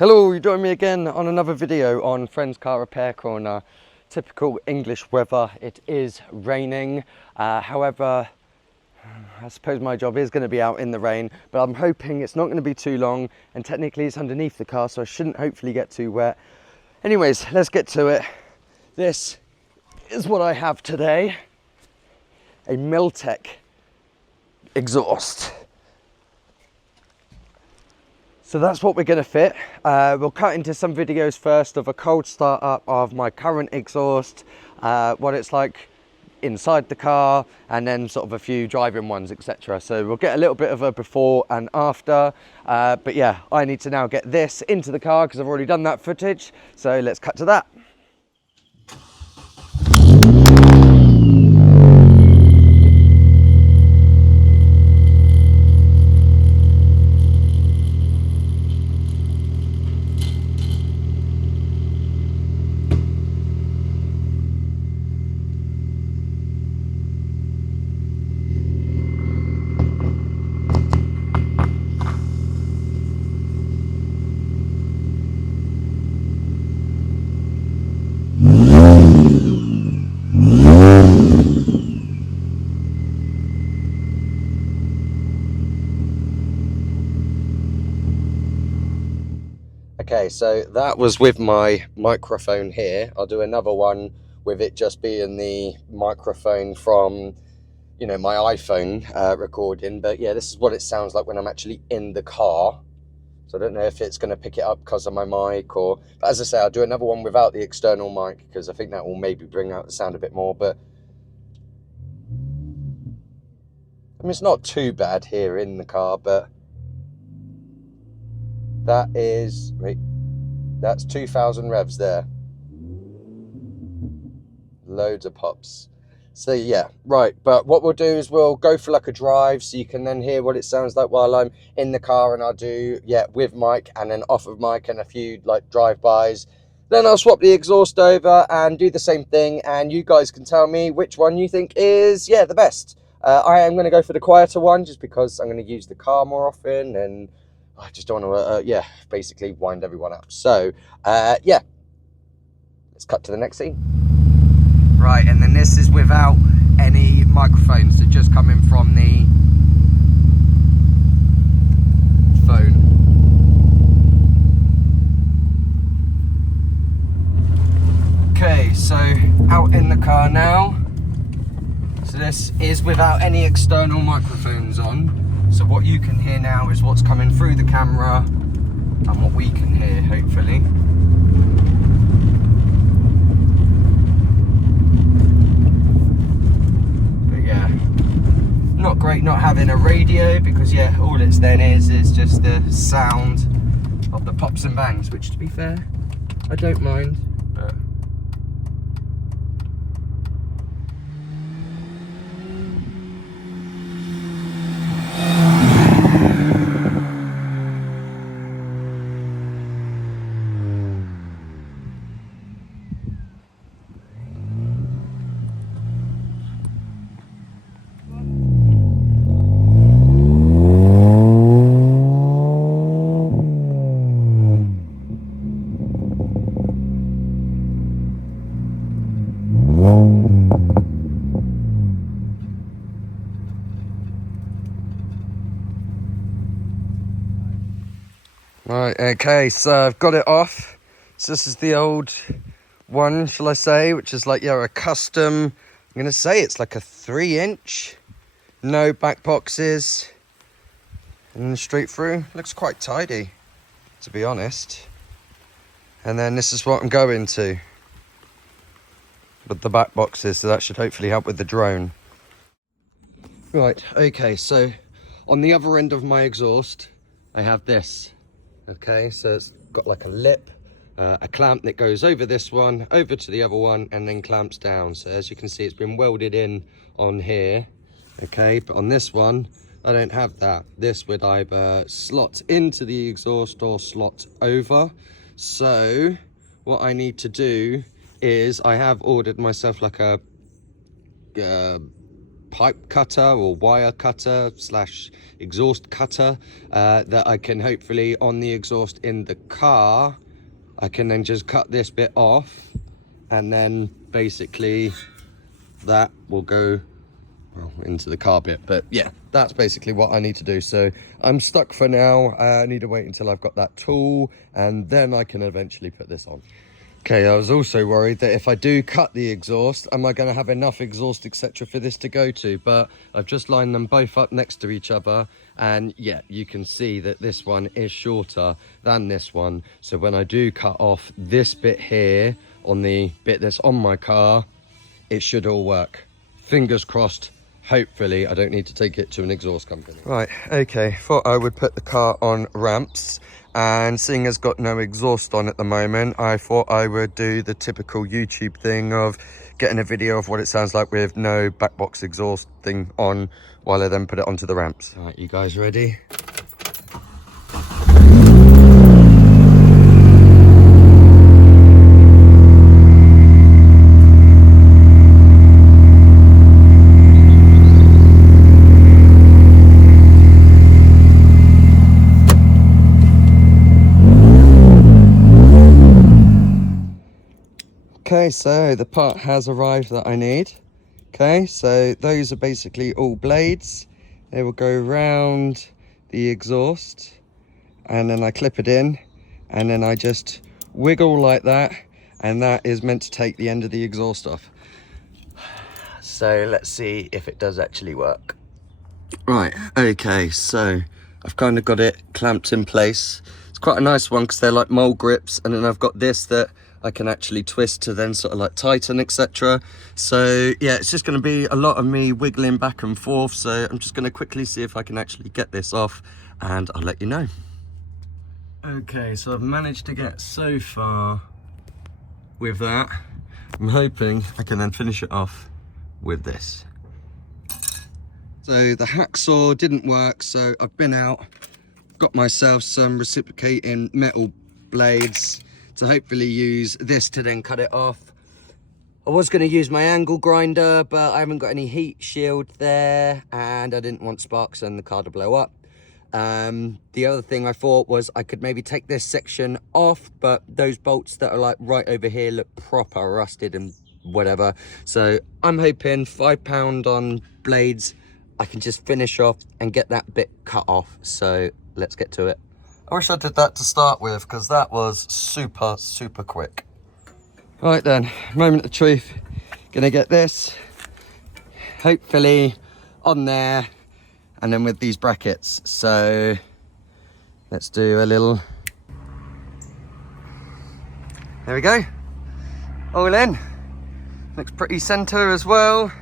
Hello, you join me again on another video on Friend's Car Repair Corner. Typical English weather. It is raining. However, I suppose my job is going to be out in the rain, but I'm hoping it's not going to be too long, and technically it's underneath the car, so I shouldn't hopefully get too wet. Anyways, let's get to it. This is what I have today. A Miltek exhaust. So that's what we're going to fit. We'll cut into some videos first of a cold start up of my current exhaust, what it's like inside the car, and then sort of a few driving ones, etc. So we'll get a little bit of a before and after. But yeah, I need to now get this into the car because I've already done that footage. So let's cut to that. Okay, so that was with my microphone here. I'll do another one with it just being the microphone from, you know, my iPhone recording. But yeah, this is what it sounds like when I'm actually in the car. So I don't know if it's going to pick it up because of my mic or... But as I say, I'll do another one without the external mic because I think that will maybe bring out the sound a bit more. But I mean, it's not too bad here in the car, but... That is, that's 2,000 revs there. Loads of pops. So yeah, right. But what we'll do is we'll go for like a drive so you can then hear what it sounds like while I'm in the car, and I'll do, yeah, with mic and then off of mic and a few like drive-bys. Then I'll swap the exhaust over and do the same thing, and you guys can tell me which one you think is, yeah, the best. I am going to go for the quieter one just because I'm going to use the car more often, and I just don't want to, yeah, basically wind everyone up. So, yeah, let's cut to the next scene. Right, and then this is without any microphones. They're just coming from the phone. Okay, so out in the car now. So this is without any external microphones on. So what you can hear now is what's coming through the camera and what we can hear, hopefully. But yeah, not great not having a radio because, yeah, all it's then is just the sound of the pops and bangs, which, to be fair, I don't mind. But right, okay, so I've got it off. So this is the old one, shall I say, which is like, yeah, a custom, I'm going to say it's like a 3-inch, no back boxes, and straight through. Looks quite tidy, to be honest. And then this is what I'm going to with the back boxes, so that should hopefully help with the drone. Right, okay, so on the other end of my exhaust, I have this. Okay, so it's got like a lip, a clamp that goes over this one, over to the other one, and then clamps down. So as you can see, it's been welded in on here. Okay, but on this one, I don't have that. This would either slot into the exhaust or slot over. So what I need to do is I have ordered myself like a pipe cutter or wire cutter slash exhaust cutter that I can hopefully, on the exhaust in the car, I can then just cut this bit off, and then basically that will go into the car bit. But yeah, that's basically what I need to do. So I'm stuck for now. I need to wait until I've got that tool, and then I can eventually put this on. Okay, I was also worried that if I do cut the exhaust, am I going to have enough exhaust etc for this to go to? But I've just lined them both up next to each other, and yeah, you can see that this one is shorter than this one. So when I do cut off this bit here on the bit that's on my car, it should all work. Fingers crossed. Hopefully I don't need to take it to an exhaust company. Right, okay, thought I would put the car on ramps, and seeing as got no exhaust on at the moment, I thought I would do the typical YouTube thing of getting a video of what it sounds like with no back box exhaust thing on, while I then put it onto the ramps. All right, you guys ready? Okay, so the part has arrived that I need. Okay, so those are basically all blades. They will go around the exhaust, and then I clip it in, and then I just wiggle like that, and that is meant to take the end of the exhaust off. So let's see if it does actually work. Right, okay, so I've kind of got it clamped in place. It's quite a nice one because they're like mole grips, and then I've got this that I can actually twist to then sort of like tighten, etc. So yeah, it's just going to be a lot of me wiggling back and forth. So I'm just going to quickly see if I can actually get this off, and I'll let you know. Okay, so I've managed to get so far with that. I'm hoping I can then finish it off with this. So the hacksaw didn't work, so I've been out, got myself some reciprocating metal blades to hopefully use this to then cut it off. I was going to use my angle grinder, but I haven't got any heat shield there, and I didn't want sparks and the car to blow up. The other thing I thought was I could maybe take this section off, but those bolts that are like right over here look proper rusted and whatever. So I'm hoping £5 on blades, I can just finish off and get that bit cut off. So let's get to it. I wish I did that to start with, because that was super, super quick. Right then, moment of truth. Gonna get this, hopefully, on there, and then with these brackets. So, let's do a little... There we go. All in. Looks pretty center as well.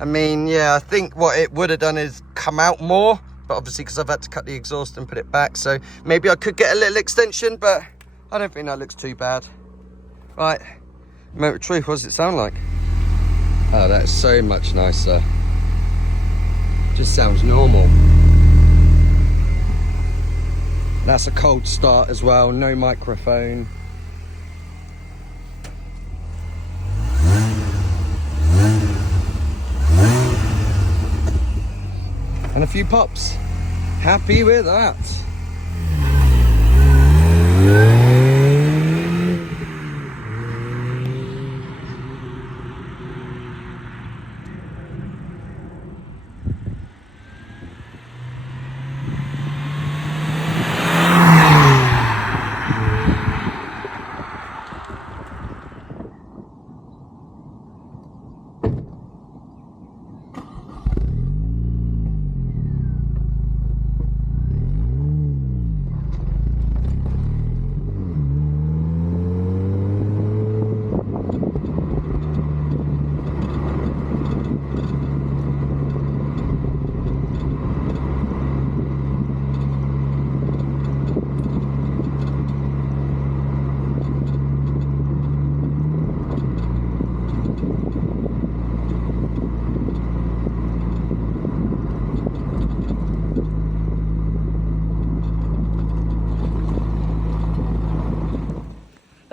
I mean, yeah, I think what it would have done is come out more, but obviously because I've had to cut the exhaust and put it back, so maybe I could get a little extension, but I don't think that looks too bad. Right, moment of truth, what does it sound like? Oh, that's so much nicer. Just sounds normal. That's a cold start as well, no microphone. And a few pops. Happy with that.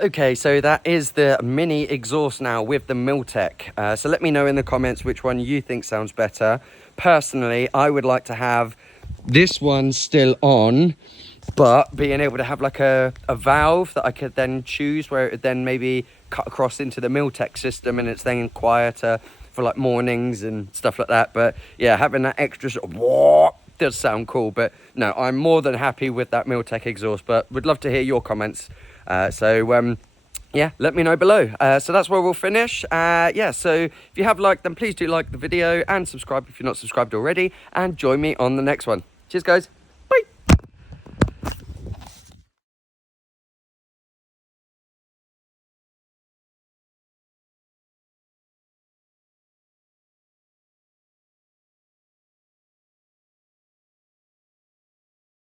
Okay, so that is the mini exhaust now with the Miltek. So let me know in the comments which one you think sounds better. Personally, I would like to have this one still on, but being able to have like a valve that I could then choose where it would then maybe cut across into the Miltek system, and it's then quieter for like mornings and stuff like that. But yeah, having that extra sort of whoop does sound cool. But no, I'm more than happy with that Miltek exhaust, but would love to hear your comments. Yeah, let me know below. So that's where we'll finish. Yeah, so if you have liked, then please do like the video and subscribe if you're not subscribed already, and join me on the next one. Cheers, guys.